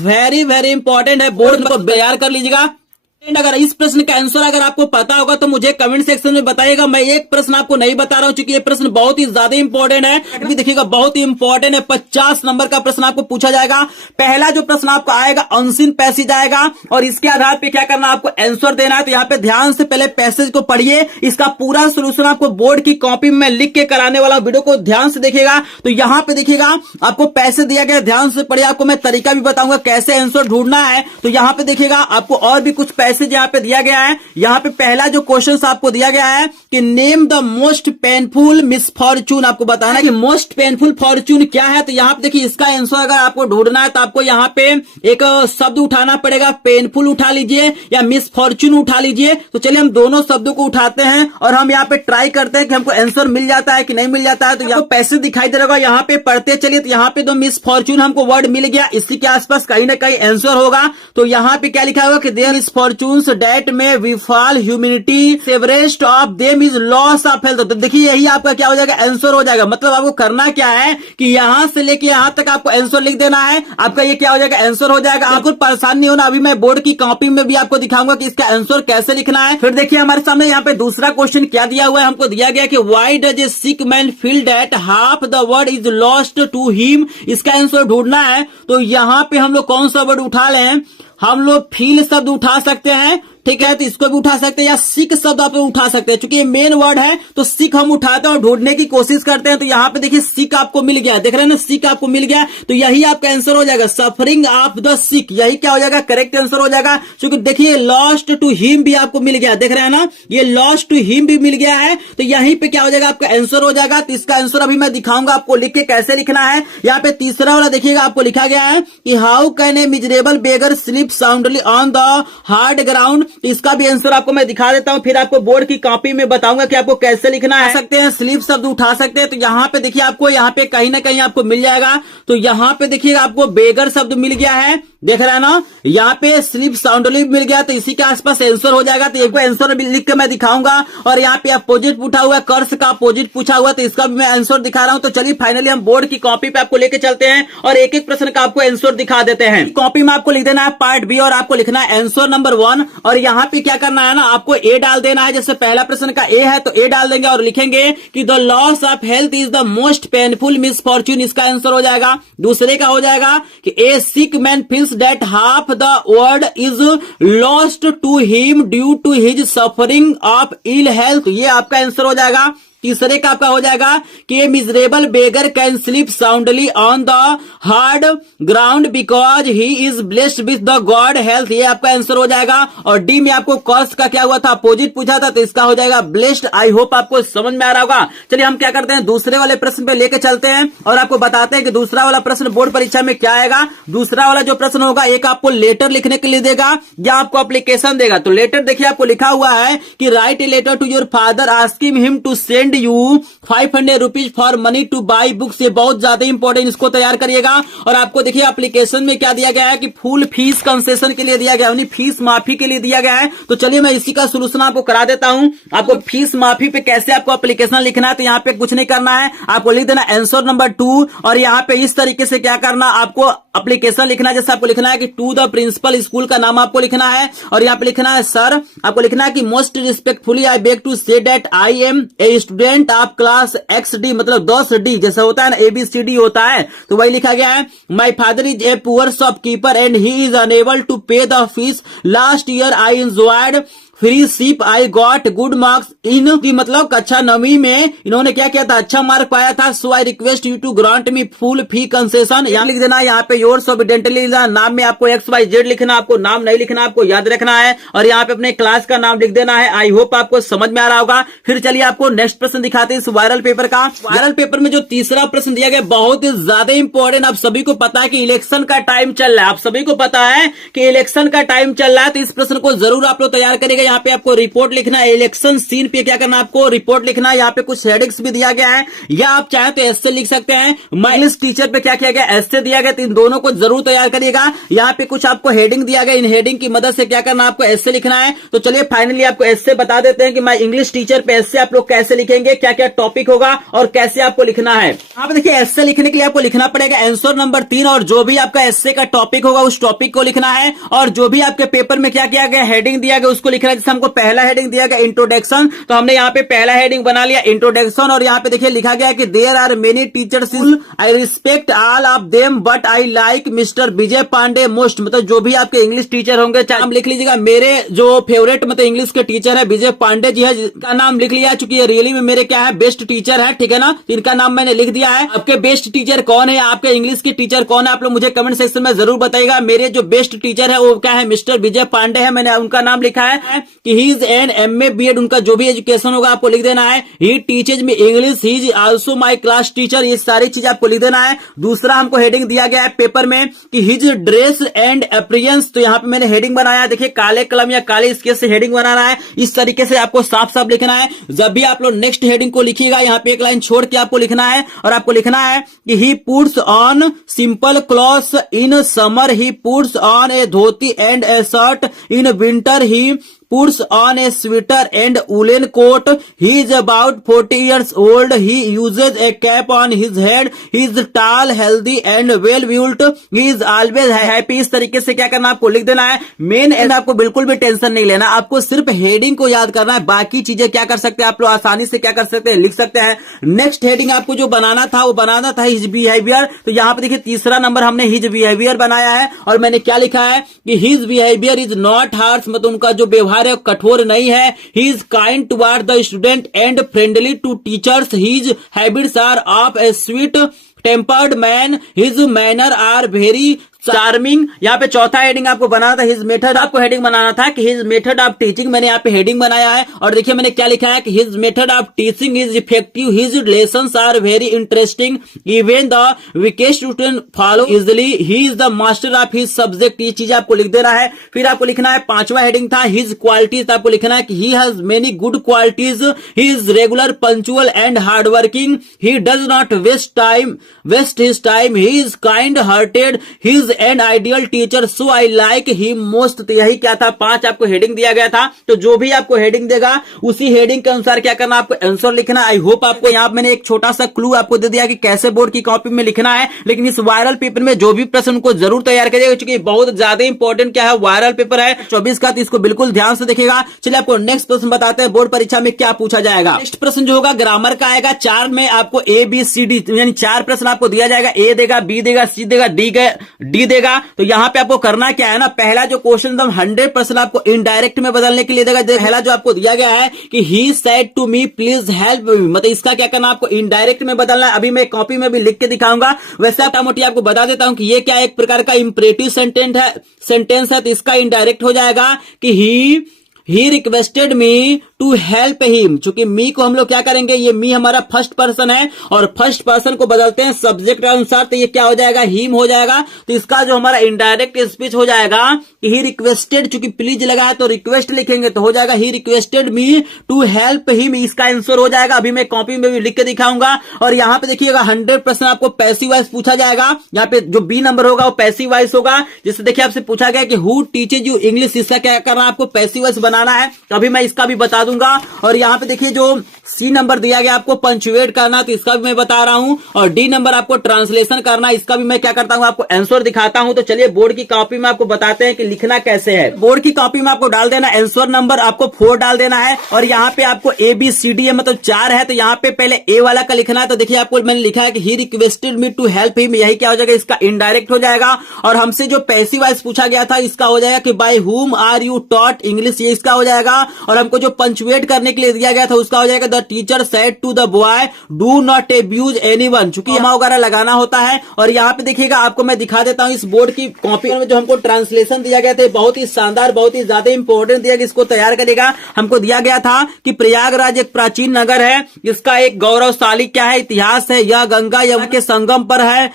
वेरी इंपॉर्टेंट है। बोर्ड को तैयार कर लीजिएगा। अगर इस प्रश्न का आंसर अगर आपको पता होगा तो मुझे कमेंट सेक्शन में बताइएगा। मैं एक प्रश्न आपको नहीं बता रहा हूं क्योंकि ये प्रश्न बहुत ही ज्यादा इंपॉर्टेंट है। अभी देखिएगा बहुत ही इंपॉर्टेंट है। 50 नंबर का प्रश्न आपको पूछा जाएगा। पहला जो प्रश्न आपको आएगा अनसीन पैसेज आएगा और इसके आधार पे क्या करना, आपको आंसर देना है। तो यहाँ पे ध्यान से पहले पैसेज को पढ़िए, इसका पूरा सोल्यूशन आपको बोर्ड की कॉपी में लिख के कराने वाला, वीडियो को ध्यान से देखिएगा। तो यहाँ पे देखिएगा आपको पैसेज दिया गया, ध्यान से पढ़िए। आपको मैं तरीका भी बताऊंगा कैसे आंसर ढूंढना है। तो यहाँ पे देखिएगा आपको और भी कुछ पैसेज यहाँ पे दिया गया है। यहाँ पे पहला जो क्वेश्चन आपको दिया गया है कि name the most painful misfortune. आपको बताना है कि मोस्ट पेनफुल फॉर्चून क्या है। तो यहाँ पे देखिए इसका आंसर अगर आपको ढूंढना है तो आपको यहाँ पे एक शब्द उठाना पड़ेगा। पेनफुल उठा लीजिए या मिसफॉर्चून उठा लीजिए। तो चलिए हम दोनों शब्दों को उठाते हैं और हम यहाँ पे ट्राई करते हैं कि हमको आंसर मिल जाता है कि नहीं मिल जाता है। तो यहाँ पैसे दिखाई दे रहा, यहाँ पे पढ़ते चलिए। तो यहाँ पे तो मिसफॉर्चून हमको वर्ड मिल गया, इसी के आसपास कहीं ना कहीं आंसर होगा। तो यहाँ पे क्या लिखा होगा कि there is fortunes that may befall humanity severest of them is loss of health. तो देखिए यही आपका क्या हो जाएगा, आंसर हो जाएगा। मतलब आपको करना क्या है कि यहां से लेके यहां तक आपको आंसर लिख देना है। आपका ये क्या हो जाएगा, आंसर हो जाएगा। आपको परेशान नहीं होना। अभी मैं बोर्ड की कॉपी में भी आपको दिखाऊंगा कि इसका आंसर कैसे लिखना है। फिर देखिए हमारे सामने यहाँ पे दूसरा क्वेश्चन क्या दिया हुआ है। हमको दिया गया कि why does a sick man feel that half the world is lost to him. इसका आंसर ढूंढना है। तो यहाँ पे हम लोग कौन सा वर्ड उठा लें, हम लोग फील शब्द उठा सकते हैं ठीक है, तो इसको भी उठा सकते हैं, या सिख शब्द आप उठा सकते हैं, क्योंकि ये मेन वर्ड है तो सिख हम उठाते हैं और ढूंढने की कोशिश करते हैं। तो यहाँ पे देखिए सिख आपको मिल गया, देख रहे हैं ना, सिख आपको मिल गया, तो यही आपका आंसर हो जाएगा, सफरिंग ऑफ द सिख, यही क्या हो जाएगा, करेक्ट आंसर हो जाएगा। क्योंकि देखिए लॉस्ट टू हिम भी आपको मिल गया, देख रहे हैं ना, ये लॉस्ट टू हिम भी मिल गया है, तो यहीं पे क्या हो जाएगा, आपका आंसर हो जाएगा। तो इसका आंसर अभी मैं दिखाऊंगा आपको लिख के कैसे लिखना है। यहाँ पे तीसरा वाला देखिएगा, आपको लिखा गया है कि how can a miserable beggar sleep soundly on the hard ground. इसका भी आंसर आपको मैं दिखा देता हूं, फिर आपको बोर्ड की कॉपी में बताऊंगा कि आपको कैसे लिखना है। सकते हैं स्लीप शब्द उठा सकते हैं, तो यहाँ पे देखिए आपको यहाँ पे कहीं ना कहीं आपको मिल जाएगा। तो यहाँ पे देखिएगा आपको बेगर शब्द मिल गया है, देख रहे हैं ना, यहाँ पे स्लीप साउंडली मिल गया, तो इसी के आसपास आंसर हो जाएगा। तो एक बार आंसर भी लिख के मैं दिखाऊंगा। और यहाँ पे अपोजिट पूछा हुआ है, कर्स का अपोजिट पूछा हुआ, तो इसका भी मैं आंसर दिखा रहा हूं। तो चलिए फाइनली हम बोर्ड की कॉपी पे आपको लेके चलते हैं और एक एक प्रश्न का आपको आंसर दिखा देते हैं। कॉपी में आपको लिख देना है पार्ट बी और आपको लिखना है आंसर नंबर 1। और यहाँ पे क्या करना है ना, आपको ए डाल देना है। जैसे पहला प्रश्न का ए है तो ए डाल देंगे और लिखेंगे कि the loss of health is the most painful misfortune, इसका आंसर हो जाएगा। दूसरे का हो जाएगा कि a sick man feels that half the world is lost to him due to his suffering of ill health, ये आपका आंसर हो जाएगा। तीसरे का आपका हो जाएगा कि miserable beggar can sleep soundly on the hard ground because he is blessed with the God health, ये आपका आंसर हो जाएगा। और डी में आपको कॉस्ट का क्या हुआ था, अपोजिट पूछा था, तो इसका हो जाएगा ब्लेस्ड। आई होप आपको समझ में आ रहा होगा। चलिए हम क्या करते हैं, दूसरे वाले प्रश्न पे लेके चलते हैं और आपको बताते हैं कि दूसरा वाला प्रश्न बोर्ड परीक्षा में क्या आएगा। दूसरा वाला जो प्रश्न होगा, एक आपको लेटर लिखने के लिए देगा या आपको एप्लीकेशन देगा। तो लेटर देखिए आपको लिखा हुआ है कि write a letter to your father asking him to send you 500 rupees for money to buy books, ये बहुत ज्यादा इंपॉर्टेंट, इसको तैयार करिएगा। और आपको देखिए एप्लीकेशन में क्या दिया गया है कि फुल फीस कंसेशन के लिए दिया गया है, यानी फीस माफी के लिए दिया गया है। तो चलिए मैं इसी का सोल्यूशन आपको करा देता हूं। आपको फीस माफी पे कैसे आपको एप्लीकेशन लिखना है, तो यहाँ पे कुछ नहीं करना है, आपको लिख देना आंसर नंबर 2 और यहाँ पे इस तरीके से क्या करना, आपको एप्लीकेशन लिखना है। जैसे आपको लिखना है कि टू द प्रिंसिपल, स्कूल का नाम आपको लिखना है और यहाँ पे लिखना है सर, आपको लिखना है कि most respectfully I beg to say that I am a student of class XD, मतलब 10D जैसा होता है ना, ABCD होता है, तो वही लिखा गया है। My father is a poor shopkeeper and he is unable to pay the fees. Last year I enjoyed free ship, I got good marks in, की मतलब कक्षा 9वीं में इन्होंने क्या किया था, अच्छा मार्क पाया था। So I request you to grant me full fee concession, यहाँ लिख देना। यहाँ पे योर्स ऑब्विडेंटली नाम में आपको XYZ लिखना, आपको नाम नहीं लिखना, आपको याद रखना है। और यहाँ पे अपने क्लास का नाम लिख देना है। आई होप आपको समझ में आ रहा होगा। फिर चलिए आपको नेक्स्ट प्रश्न दिखाते हैं इस वायरल पेपर का। वायरल पेपर में जो तीसरा प्रश्न दिया गया बहुत ही ज्यादा इंपॉर्टेंट। आप सभी को पता है कि इलेक्शन का टाइम चल रहा है, आप सभी को पता है कि इलेक्शन का टाइम चल रहा है, तो इस प्रश्न को जरूर आप लोग तैयार करेंगे। यहाँ पे आपको रिपोर्ट लिखना है, इलेक्शन सीन पे क्या करना है, आपको रिपोर्ट लिखना है। यहाँ पे कुछ हेडिंग्स भी दिया गया है, या आप चाहे तो एस्से लिख सकते हैं। इंग्लिश टीचर पे क्या किया गया, एस्से दिया गया, तो इन दोनों को जरूर तैयार करिएगा। यहाँ पे कुछ आपको हेडिंग दिया गया, इन हेडिंग की मदद से क्या करना है, आपको एस्से लिखना है। तो चलिए फाइनली आपको एस्से बता देते हैं कि मैं इंग्लिश टीचर पे एस्से आप लोग कैसे लिखेंगे, क्या क्या टॉपिक होगा और कैसे आपको लिखना है। आप देखिए एस्से लिखने के लिए आपको लिखना पड़ेगा आंसर नंबर 3 और जो भी आपका एस्से का टॉपिक होगा उस टॉपिक को लिखना है। और जो भी आपके पेपर में क्या किया गया, हेडिंग दिया गया, उसको लिखना है। जैसे हमको पहला हेडिंग दिया गया इंट्रोडक्शन, तो हमने यहाँ पे पहला हेडिंग बना लिया इंट्रोडक्शन। और यहाँ पे देखिए लिखा गया कि there are many teachers, I respect all of them but I like mister Vijay Pandey most, मतलब जो भी आपके इंग्लिश टीचर होंगे, चाहे हम लिख लीजिएगा मेरे जो फेवरेट मतलब इंग्लिश के टीचर है विजय पांडे जी है, जिनका नाम लिख लिया, चूंकि ये रियली में मेरे क्या है बेस्ट टीचर है, ठीक है ना, तो इनका नाम मैंने लिख दिया है। आपके बेस्ट टीचर कौन है, आपके इंग्लिश के टीचर कौन है, आप लोग मुझे कमेंट सेक्शन में जरूर बताइएगा। मेरे जो बेस्ट टीचर है वो क्या है, मिस्टर विजय पांडे है, मैंने उनका नाम लिखा है कि he is an MA BEd, उनका जो भी एजुकेशन होगा आपको लिख देना है। He teaches me English, he is also my class teacher, ये सारी चीज आपको लिख देना है। दूसरा हमको हेडिंग दिया गया है पेपर में कि हिज ड्रेस एंड अपीयरेंस, तो यहाँ पे मैंने हेडिंग बनाया, देखिए काले कलम या काले स्केच से हेडिंग बनाना है। इस तरीके से आपको साफ साफ लिखना है। जब भी आप लोग नेक्स्ट हेडिंग को लिखिएगा, यहाँ पे एक लाइन छोड़ के आपको लिखना है और आपको लिखना है कि he puts on simple clothes in summer, he puts on A dhoti and A shirt in winter, he puts on a sweater and woolen coat. He is about 40 years old. He uses a cap on his head. He is tall, healthy and well built. He is always happy. इस तरीके से क्या करना, आपको लिख देना है। Main and आपको बिल्कुल भी टेंशन नहीं लेना, आपको सिर्फ हेडिंग को याद करना है। बाकी चीजें क्या कर सकते हैं आप लोग, आसानी से क्या कर सकते हैं, लिख सकते हैं। नेक्स्ट हेडिंग आपको जो बनाना था वो बनाना था हिज बिहेवियर। तो यहाँ पे देखिए तीसरा नंबर हमने हिज बिहेवियर बनाया है और मैंने क्या लिखा है कि his behaviour is not harsh, मतलब उनका जो व्यवहार है कठोर नहीं है। He is kind toward the student and friendly to teachers. His habits are of a sweet tempered man. His manner are very charming. यहाँ पे चौथा हेडिंग आपको बनाना था हिज मेथड, आपको हेडिंग बनाना था कि हिज मेथड ऑफ टीचिंग, मैंने यहाँ पे हेडिंग बनाया है। और देखिए मैंने क्या लिखा है कि his method of teaching is effective, his lessons are very interesting, even the weakest student follow easily, he is the master of his subject. ये चीज आपको लिख देना है। फिर आपको लिखना है पांचवा हेडिंग था हिज क्वालिटीज, आपको लिखना है कि he has many good qualities, he is regular, punctual and hard working, he does not waste his time, he is kind hearted, he is and ideal teacher, so I like he most. तो यही क्या था, 5 आपको heading दिया गया था। तो जो भी आपको हेडिंग देगा उसी हेडिंग के अनुसार क्या करना, आपको आंसर लिखना। आई होप आपको यहाँ मैंने एक छोटा सा क्लू आपको दे दिया कि कैसे बोर्ड की कॉपी में लिखना है। लेकिन इस वायरल पेपर में जो भी प्रश्न उनको जरूर तैयार करिएगा, क्योंकि बहुत ज्यादा इंपॉर्टेंट क्या है, वायरल पेपर है 24 का, तो इसको बिल्कुल ध्यान से देखिएगा। चलिए आपको नेक्स्ट प्रश्न बताते हैं बोर्ड परीक्षा में क्या पूछा जाएगा। नेक्स्ट प्रश्न जो होगा ग्रामर का आएगा। 4 में आपको ABCD यानी 4 प्रश्न आपको दिया जाएगा। ए देगा, बी देगा, सी देगा, डी देगा। तो यहाँ पे आपको करना क्या है ना, पहला जो क्वेश्चन एकदम 100% आपको इनडायरेक्ट में बदलने के लिए देगा। पहला जो आपको दिया गया है कि he said to me please help me, मतलब इसका क्या करना, आपको इनडायरेक्ट में बदलना है। अभी मैं कॉपी में भी लिख के दिखाऊंगा। वैसे आप मोटी आपको बता देता हूं कि ये क्या एक प्रकार का इंपरेटिव सेंटेंस है, तो इसका इनडायरेक्ट हो जाएगा कि he requested me to help him. चूंकि मी को हम लोग क्या करेंगे, ये मी हमारा फर्स्ट पर्सन है और फर्स्ट पर्सन को बदलते हैं सब्जेक्ट के अनुसार, तो ये क्या हो जाएगा, हिम हो जाएगा। तो इसका जो हमारा इनडायरेक्ट स्पीच हो जाएगा कि ही रिक्वेस्टेड, चूंकि प्लीज लगा है तो रिक्वेस्ट लिखेंगे तो हो जाएगा he requested me to help him, इसका आंसर हो जाएगा। अभी मैं कॉपी में भी लिख के दिखाऊंगा। और यहाँ पे देखिएगा 100% आपको पैसिव वॉइस पूछा जाएगा। यहाँ पे जो बी नंबर होगा वो पैसिव वॉइस होगा। जिससे देखिए आपसे पूछा गया कि हु टीचेज यू इंग्लिश, इसका क्या करना, आपको पैसिव वॉइस बनाना है। अभी मैं इसका भी बता दूंगा। और यहाँ पे देखिए जो सी नंबर दिया गया आपको पंचुएट करना, तो इसका भी मैं बता रहा हूं। और डी नंबर आपको ट्रांसलेशन करना, इसका भी मैं क्या करता हूं, आपको आंसर दिखाता हूं। तो चलिए बोर्ड की कॉपी में आपको बताते हैं कि लिखना कैसे है। बोर्ड की कॉपी में आपको डाल देना आंसर नंबर, आपको 4 डाल देना है। और यहाँ पे आपको ABCD है, मतलब 4 है, तो यहाँ पे पहले ए वाला का लिखना है। तो देखिए आपको मैंने लिखा है कि he requested me to help him, यही क्या हो जाएगा, इसका इनडायरेक्ट हो जाएगा। और हमसे जो पैसिव वॉइस पूछा गया था इसका हो जाएगा कि by whom are you taught English, ये इसका हो जाएगा। और हमको जो पंचुएट करने के लिए दिया गया था उसका हो जाएगा the teacher said to the boy do not abuse anyone, चूंकि कॉमा वगैरह लगाना होता है। और यहाँ पे देखिएगा आपको मैं दिखा देता हूँ इस बोर्ड की कॉपी में जो हमको ट्रांसलेशन दिया गया था, बहुत ही शानदार, बहुत ही ज्यादा इंपॉर्टेंट दिया गया। इसको तैयार करेगा। हमको दिया गया था कि प्रयागराज एक प्राचीन नगर है, इसका एक गौरवशाली क्या है, इतिहास है। यह गंगा यमुना के संगम पर है,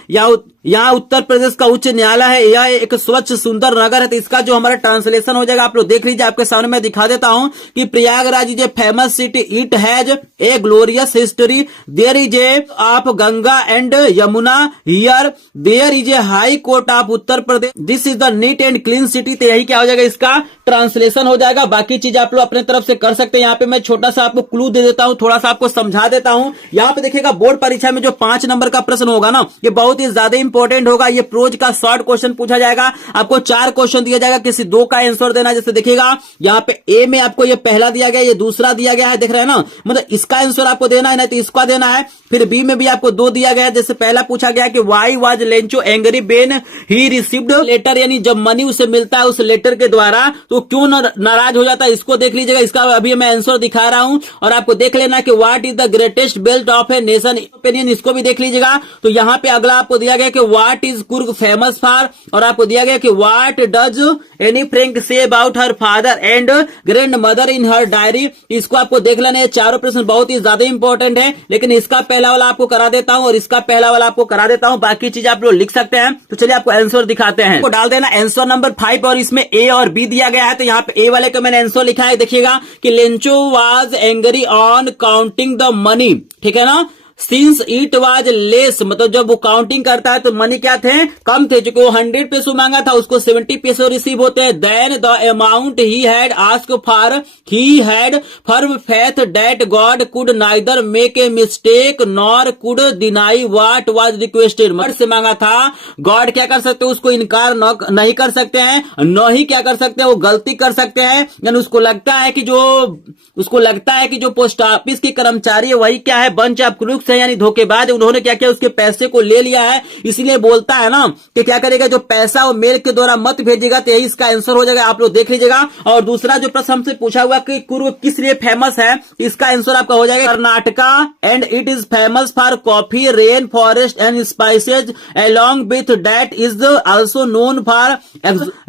यहाँ उत्तर प्रदेश का उच्च न्यायालय है, यह एक स्वच्छ सुंदर नगर है। तो इसका जो हमारा ट्रांसलेशन हो जाएगा आप लोग देख लीजिए, आपके सामने मैं दिखा देता हूँ कि Prayagraj is a famous city, it has a glorious history, there is a of Ganga and Yamuna, here there is a high court of Uttar Pradesh, this is the neat and clean city. तो यही क्या हो जाएगा, इसका ट्रांसलेशन हो जाएगा। बाकी चीज आप लोग अपने तरफ से कर सकते हैं। यहाँ पे मैं छोटा सा आपको क्लू दे देता हूँ, थोड़ा सा आपको समझा देता हूँ। यहाँ पे देखिएगा बोर्ड परीक्षा में जो 5 नंबर का प्रश्न होगा ना, ये बहुत ही ज्यादा इंपॉर्टेंट होगा। ये प्रोज का शॉर्ट क्वेश्चन पूछा जाएगा। आपको 4 क्वेश्चन दिया जाएगा, किसी 2 का आंसर देना। जैसे देखिएगा यहाँ पे ए में आपको ये पहला दिया गया, ये दूसरा दिया गया है, देख रहे हैं ना, मतलब इसका आंसर आपको देना है, नहीं तो इसका देना है। फिर बी में भी आपको 2 दिया गया है। जैसे पहला पूछा गया कि why was Lencho angry when he received letter, यानी जब मनी उसे मिलता है उस लेटर के द्वारा तो क्यों नाराज हो जाता है, इसको देख लीजिएगा। इसका अभी मैं आंसर दिखा रहा हूं। और आपको देख लेना कि what is the greatest belt of a nation opinion, इसको भी देख लीजिएगा। तो यहाँ पे अगला आपको दिया गया कि what is Coorg famous for, और आपको दिया गया कि what does Anne Frank say about her father and grand mother in her diary. इसको आपको देख लेना है। चारों प्रश्न बहुत ही ज्यादा इंपॉर्टेंट है, लेकिन इसका पहला वाला आपको करा देता हूं और इसका पहला वाला आपको करा देता हूं। बाकी चीज आप लोग लिख सकते हैं। तो चलिए आपको आंसर दिखाते हैं। आपको डाल देना आंसर नंबर 5 और इसमें ए और बी दिया गया है। तो यहाँ पे ए वाले का मैंने आंसर लिखा है, देखिएगा कि Lencho was angry on counting the money, ठीक है ना। सिंस इट वाज लेस, मतलब जब वो काउंटिंग करता है तो मनी क्या थे, कम थे, क्योंकि वो 100 पैसे मांगा था, उसको 70 पैसे रिसीव होते हैं। Then the amount he had asked for, he had firm faith that God could neither make a mistake nor could deny what was requested, मतलब से मांगा था, गॉड क्या कर सकते हैं, उसको इनकार नहीं कर सकते हैं, न ही क्या कर सकते हैं, वो गलती कर सकते हैं। यानी उसको लगता है कि जो पोस्ट ऑफिस के कर्मचारी है वही क्या है, बंच ऑफ क्रूक्स है, यानी धोखेबाज। उन्होंने क्या किया, उसके पैसे को ले लिया है, इसलिए बोलता है ना कि क्या करेगा, जो पैसा वो मेल के द्वारा मत भेजेगा, तो यही इसका आंसर हो जाएगा, आप लोग देख लीजिएगा। और दूसरा जो प्रश्न हमसे पूछा हुआ कि कुर्ग किस लिए फेमस है, इसका आंसर आपका हो जाएगा Karnataka, and it is famous for coffee, rain forest and spices, along with that is also known for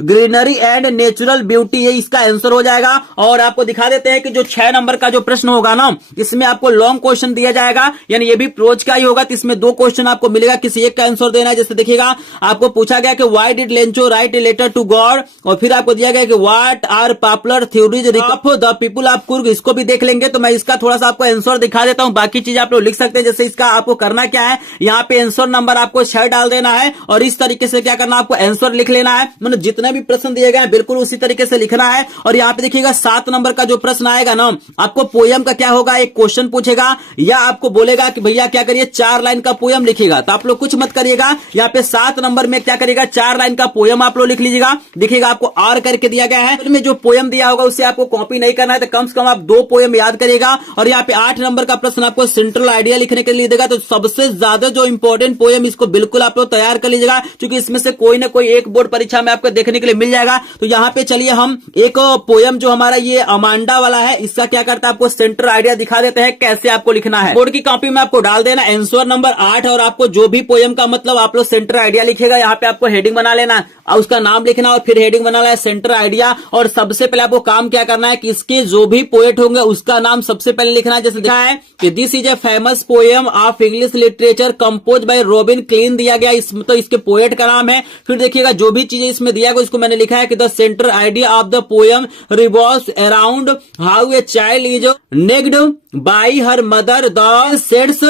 greenery and natural beauty, ये इसका आंसर हो जाएगा। और आपको दिखा देते हैं कि जो 6 नंबर का जो प्रश्न होगा ना, इसमें आपको लॉन्ग क्वेश्चन दिया जाएगा, यानी ये भी प्रोज का ही होगा, तो इसमें 2 क्वेश्चन आपको मिलेगा, किसी एक का आंसर देना है। जैसे देखिएगा, आपको पूछा गया कि why did Lencho write a letter to God, और फिर आपको दिया गया कि what are popular theories of the people of Coorg, इसको भी देख लेंगे। तो मैं इसका थोड़ा सा आपको आंसर दिखा देता हूं, बाकी चीज आप लोग लिख सकते हैं। जैसे इसका आपको करना क्या है, यहाँ पे आंसर नंबर आपको 6 डाल देना है, और इस तरीके से क्या करना, आपको आंसर लिख लेना है, मतलब जितने भी प्रश्न दिए गए हैं बिल्कुल उसी तरीके से लिखना है। और यहाँ पे देखिएगा 7 नंबर का जो प्रश्न आएगा ना, आपको पोयम का क्या होगा, एक क्वेश्चन पूछेगा, या आपको बोलेगा कि भैया क्या करिए 4 लाइन का पोयम लिखिएगा, तो आप लोग कुछ मत करिएगा, यहाँ पे 7 नंबर में क्या करिएगा, 4 लाइन का पोयम आप लोग लिख लीजिएगा। देखिएगा आपको आर करके दिया गया है, में जो पोयम दिया होगा उससे आपको कॉपी नहीं करना है, तो कम से कम आप 2 पोयम याद करिएगा। और यहाँ पे 8 नंबर का प्रश्न आपको सेंट्रल आइडिया लिखने के लिए देगा, तो सबसे ज्यादा जो इंपॉर्टेंट पोयम, इसको बिल्कुल आप लोग तैयार कर लीजिएगा, क्योंकि इसमें से कोई ना कोई एक बोर्ड परीक्षा में आपको देखने के लिए मिल जाएगा। तो यहाँ पे चलिए हम एक पोयम जो हमारा ये अमांडा वाला है, इसका क्या करता है, आपको सेंट्रल आइडिया दिखा देते हैं कैसे आपको लिखना है। बोर्ड की कॉपी में आपको डाल देना आंसर नंबर 8, और आपको जो भी पोयम का मतलब आप लोग सेंट्रल आइडिया लिखेगा, यहाँ पे आपको हेडिंग बना लेना और उसका नाम लिखना, और फिर हेडिंग बनाना है सेंट्रल आइडिया। और सबसे पहले आपको काम क्या करना है कि इसके जो भी पोएट होंगे उसका नाम सबसे पहले लिखना है। जैसे लिखा है कि this is a famous poem of English literature compose bye robin clean दिया गया, तो इसके पोएट का नाम है। फिर देखिएगा जो भी चीजें इसमें दिया गया उसको मैंने लिखा है कि the central idea of the poem revolves around how a child is nagged by her mother, the sets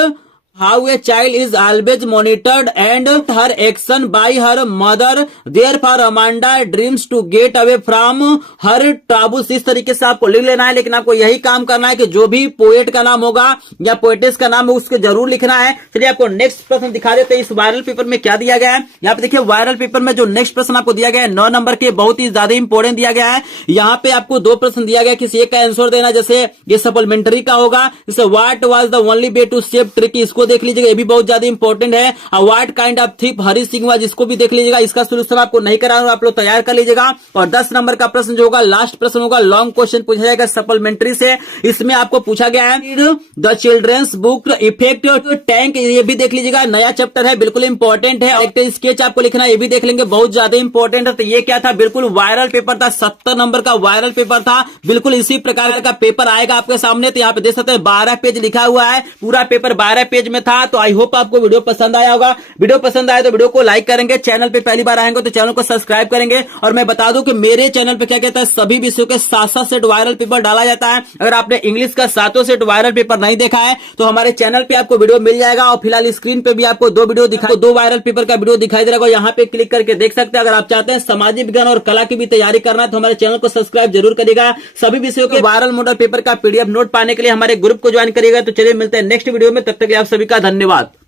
how a child is always monitored and her action by her mother, therefore Amanda dreams to get away from her taboos। इस तरीके से आपको लिख लेना है, लेकिन आपको यही काम करना है कि जो भी पोएट का नाम होगा या पोएटेस का नाम है उसको जरूर लिखना है। चलिए आपको नेक्स्ट प्रश्न दिखा देते हैं, इस वायरल पेपर में क्या दिया गया है। यहाँ पे देखिए वायरल पेपर में जो नेक्स्ट प्रश्न आपको दिया गया है 9 नंबर के, बहुत ही ज्यादा इंपॉर्टेंट दिया गया है। यहाँ पे आपको 2 प्रश्न दिया गया, किसी एक का आंसर देना, जैसे ये सप्लीमेंट्री का होगा, जैसे what was the only way to save Tricki, इसको देख लीजिएगा, ये भी बहुत ज्यादा इंपॉर्टेंट है। What kind of thief Hari Singh was, इसको भी देख लीजिएगा, इसका सोल्यूशन आपको नहीं कराना, आप लोग तैयार कर लीजिएगा। और 10 नंबर का प्रश्न जो होगा लास्ट प्रश्न होगा, लॉन्ग क्वेश्चन पूछा जाएगा सप्लीमेंट्री से। इसमें आपको पूछा गया है the children's book effect tank, ये भी देख लीजिएगा, नया चैप्टर है, बिल्कुल इंपॉर्टेंट है। एक स्केच आपको लिखना है, ये भी देख लेंगे, बहुत ज्यादा इंपॉर्टेंट है। तो ये क्या था, बिल्कुल वायरल पेपर था, 70 नंबर का वायरल पेपर था, बिल्कुल इसी प्रकार का पेपर आएगा आपके सामने। तो यहाँ पे देख सकते हैं 12 पेज लिखा हुआ है, पूरा पेपर 12 पेज में था। तो आई होप आपको वीडियो पसंद आया होगा। वीडियो पसंद आया तो वीडियो को लाइक करेंगे, चैनल पे पहली बार आएंगे तो चैनल को सब्सक्राइब करेंगे। और मैं बता दूं कि मेरे चैनल पे क्या कहता है, सभी विषयों के 7-7 सेट वायरल पेपर डाला जाता है। अगर आपने इंग्लिश का 7 सेट वायरल पेपर नहीं देखा है तो हमारे चैनल पे आपको वीडियो मिल जाएगा। और फिलहाल स्क्रीन पे भी आपको 2 वीडियो दिखाई, 2 वायरल पेपर का वीडियो दिखाई दे रहा है, यहाँ पे क्लिक करके देख सकते हैं। अगर आप चाहते हैं सामाजिक विज्ञान और कला की भी तैयारी करना है तो हमारे चैनल को सब्सक्राइब जरूर करिएगा। सभी विषयों के वायरल मॉडल पेपर का PDF नोट पाने के लिए हमारे ग्रुप को ज्वाइन करिएगा। तो चलिए मिलते हैं नेक्स्ट वीडियो में, तब तक आप सभी का धन्यवाद।